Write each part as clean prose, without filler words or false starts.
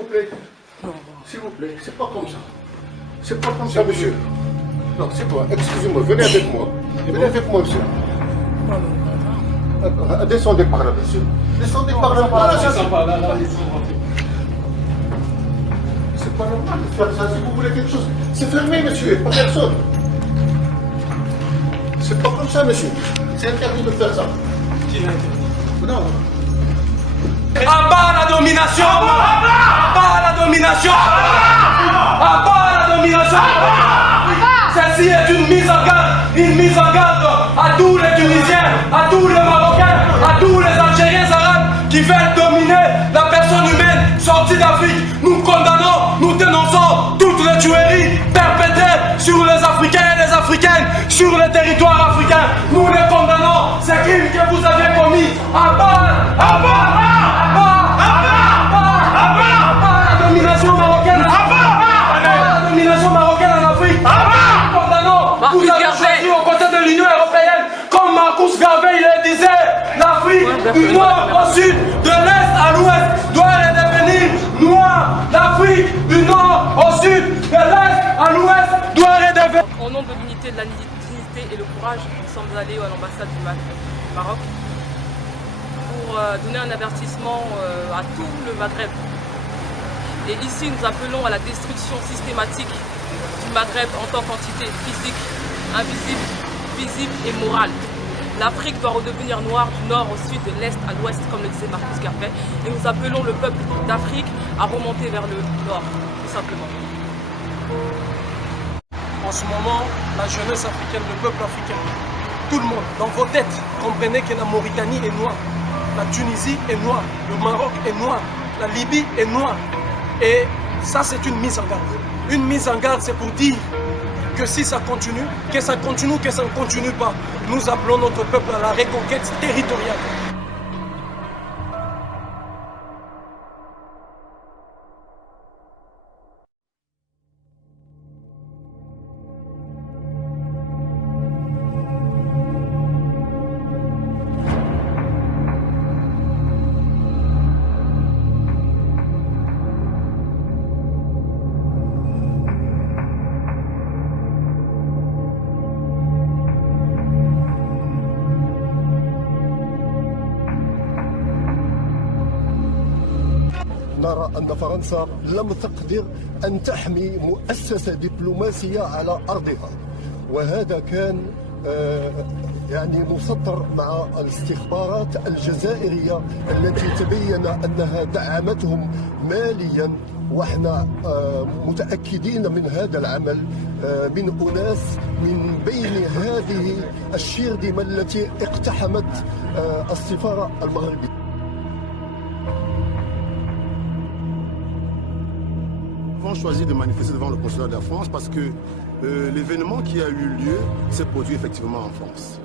vous plaît. S'il vous plaît, c'est pas comme ça. C'est pas comme ça, monsieur. Non, c'est toi. Excusez-moi, venez avec moi. Venez avec moi, monsieur. Descendez par là, monsieur. Descendez par là. C'est pas normal de faire ça. Si vous voulez quelque chose, c'est fermé, monsieur. Pas personne. C'est pas comme ça, monsieur. C'est interdit de faire ça. Non. À bas la domination! À bas la domination! À bas la domination! Celle-ci est une mise en garde à tous les Tunisiens, à tous les Marocains, à tous les Algériens arabes qui veulent dominer la personne humaine sortie d'Afrique. Nous condamnons, nous dénonçons toutes les tueries perpétrées sur les Africains et les Africaines, sur les territoires africains. Nous les condamnons, ces crimes que vous avez commis. À bas la domination marocaine. La domination marocaine en Afrique. Vous avez choisi aux côtés de l'Union européenne, comme Marcus Garvey le disait, l'Afrique du nord au sud, de l'est à l'ouest, doit redevenir noire. L'Afrique du nord au sud, de l'est à l'ouest, doit redevenir... Au nom de l'unité, de la dignité et le courage, nous sommes allés à l'ambassade du Maroc pour donner un avertissement à tout le Maghreb. Et ici, nous appelons à la destruction systématique du Maghreb en tant qu'entité physique, invisible, visible et morale. L'Afrique doit redevenir noire du nord au sud, de l'est à l'ouest, comme le disait Marcus Garvey. Et nous appelons le peuple d'Afrique à remonter vers le nord, tout simplement. En ce moment, la jeunesse africaine, le peuple africain, tout le monde, dans vos têtes, comprenez que la Mauritanie est noire, la Tunisie est noire, le Maroc est noir, la Libye est noire. Et ça, c'est une mise en garde. Une mise en garde, c'est pour dire que si ça continue, que ça continue, que ça ne continue pas. Nous appelons notre peuple à la reconquête territoriale. نرى أن فرنسا لم تقدر أن تحمي مؤسسة دبلوماسية على أرضها، وهذا كان يعني مسطر مع الاستخبارات الجزائرية التي تبين أنها دعمتهم ماليا، واحنا متأكدين من هذا العمل من أناس من بين هذه الشيردمة التي اقتحمت السفارة المغربية. Nous avons choisi de manifester devant le consulat de la France parce que l'événement qui a eu lieu s'est produit effectivement en France.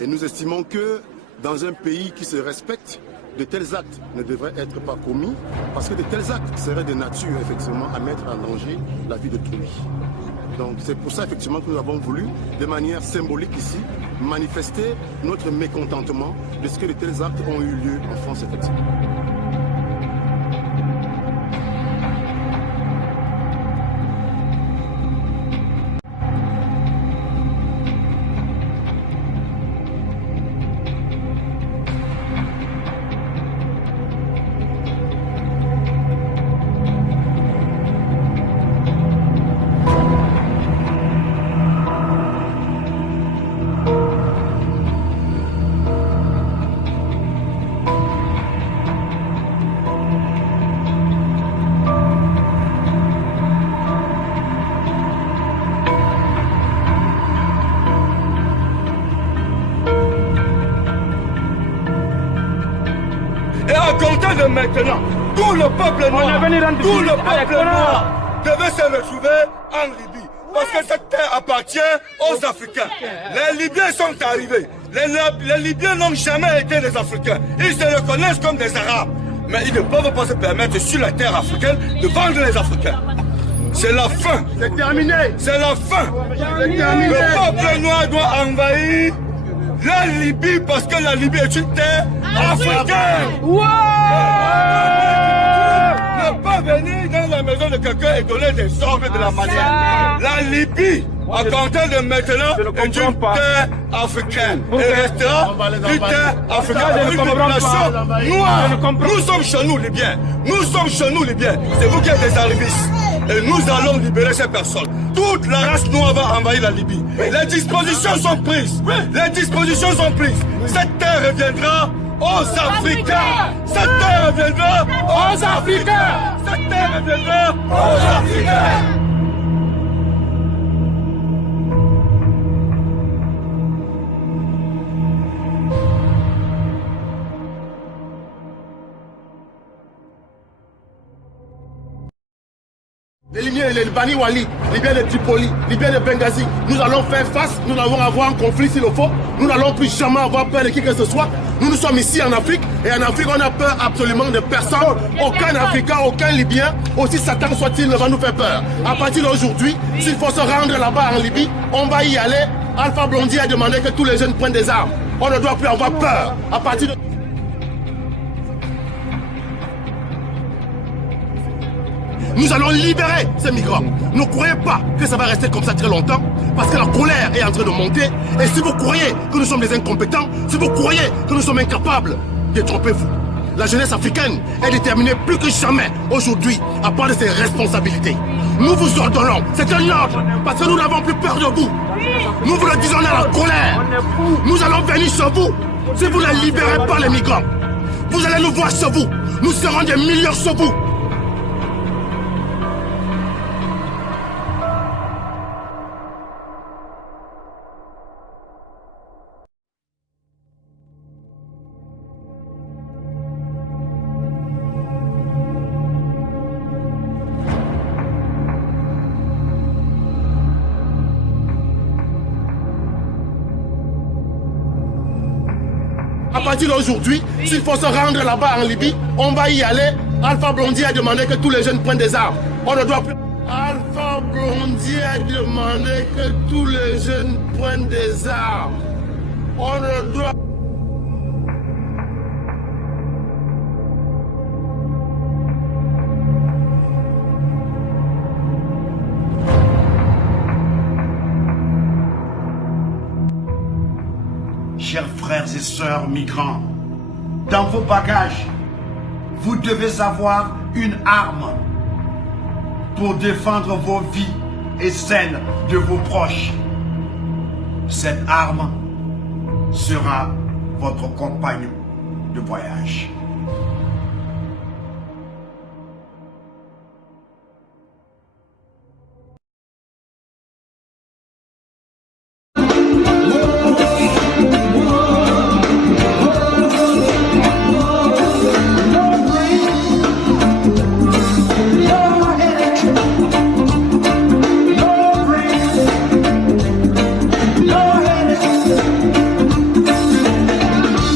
Et nous estimons que dans un pays qui se respecte, de tels actes ne devraient être pas commis parce que de tels actes seraient de nature effectivement à mettre en danger la vie de tout le monde. Donc c'est pour ça effectivement que nous avons voulu, de manière symbolique ici, manifester notre mécontentement de ce que de tels actes ont eu lieu en France effectivement. De maintenant, tout le peuple noir devait se retrouver en Libye. Parce que cette terre appartient aux Africains. Les Libyens sont arrivés. Les Libyens n'ont jamais été des Africains. Ils se reconnaissent comme des Arabes. Mais ils ne peuvent pas se permettre sur la terre africaine de vendre les Africains. C'est la fin. C'est terminé. C'est la fin. C'est terminé. Le peuple noir doit envahir la Libye parce que la Libye est une terre africaine. Ne pas venir maison de quelqu'un et donner des ordres de la manière. La Libye, à compter de maintenant, est une terre africaine. Elle restera une terre africaine. Une population noire. Nous sommes chez nous, Libyens. Nous sommes chez nous, Libyens. C'est vous qui êtes des arrivistes. Et nous allons libérer ces personnes. Toute la race noire va envahir la Libye. Les dispositions sont prises. Les dispositions sont prises. Cette terre reviendra aux Africains. Cette terre reviendra aux Africains. Cette terre reviendra aux Africains. Les Libyens, les Bani Wali, les Libyens de Tripoli, les Libyens de Benghazi, nous allons faire face, nous allons avoir un conflit s'il le faut, nous n'allons plus jamais avoir peur de qui que ce soit. Nous sommes ici en Afrique, et en Afrique on a peur absolument de personne, aucun Africain, aucun Libyen, aussi Satan soit-il, ne va nous faire peur. À partir d'aujourd'hui, s'il faut se rendre là-bas en Libye, on va y aller. Alpha Blondy a demandé que tous les jeunes prennent des armes. On ne doit plus avoir peur. À partir de... Nous allons libérer ces migrants. Ne croyez pas que ça va rester comme ça très longtemps, parce que la colère est en train de monter. Et si vous croyez que nous sommes des incompétents, si vous croyez que nous sommes incapables, détrompez-vous. La jeunesse africaine est déterminée plus que jamais aujourd'hui à prendre ses responsabilités. Nous vous ordonnons, c'est un ordre, parce que nous n'avons plus peur de vous. Nous vous le disons dans la colère. Nous allons venir sur vous. Si vous ne libérez pas les migrants, vous allez nous voir sur vous. Nous serons des millions sur vous. À partir d'aujourd'hui, s'il faut se rendre là-bas en Libye, on va y aller. Alpha Blondy a demandé que tous les jeunes prennent des armes. On ne doit plus... Alpha Blondy a demandé que tous les jeunes prennent des armes. On ne doit... Chers frères et sœurs migrants, dans vos bagages, vous devez avoir une arme pour défendre vos vies et celles de vos proches. Cette arme sera votre compagnon de voyage.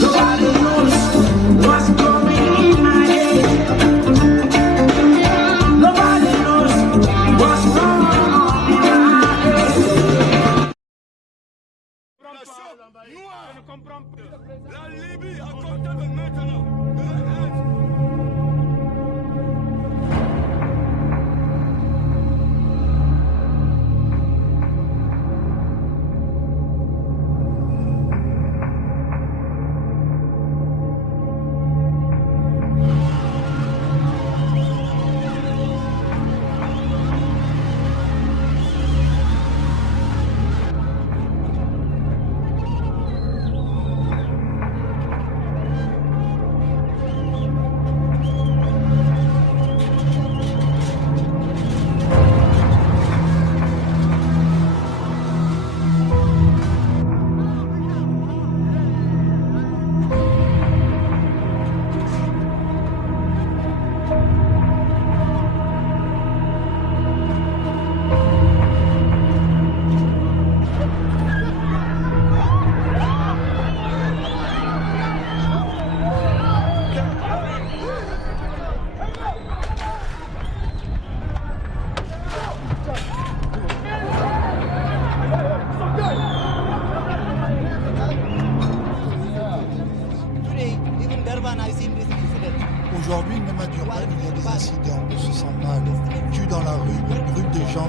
Nobody knows what's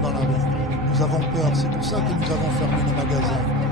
dans la rue. Nous avons peur, c'est pour ça que nous avons fermé nos magasins.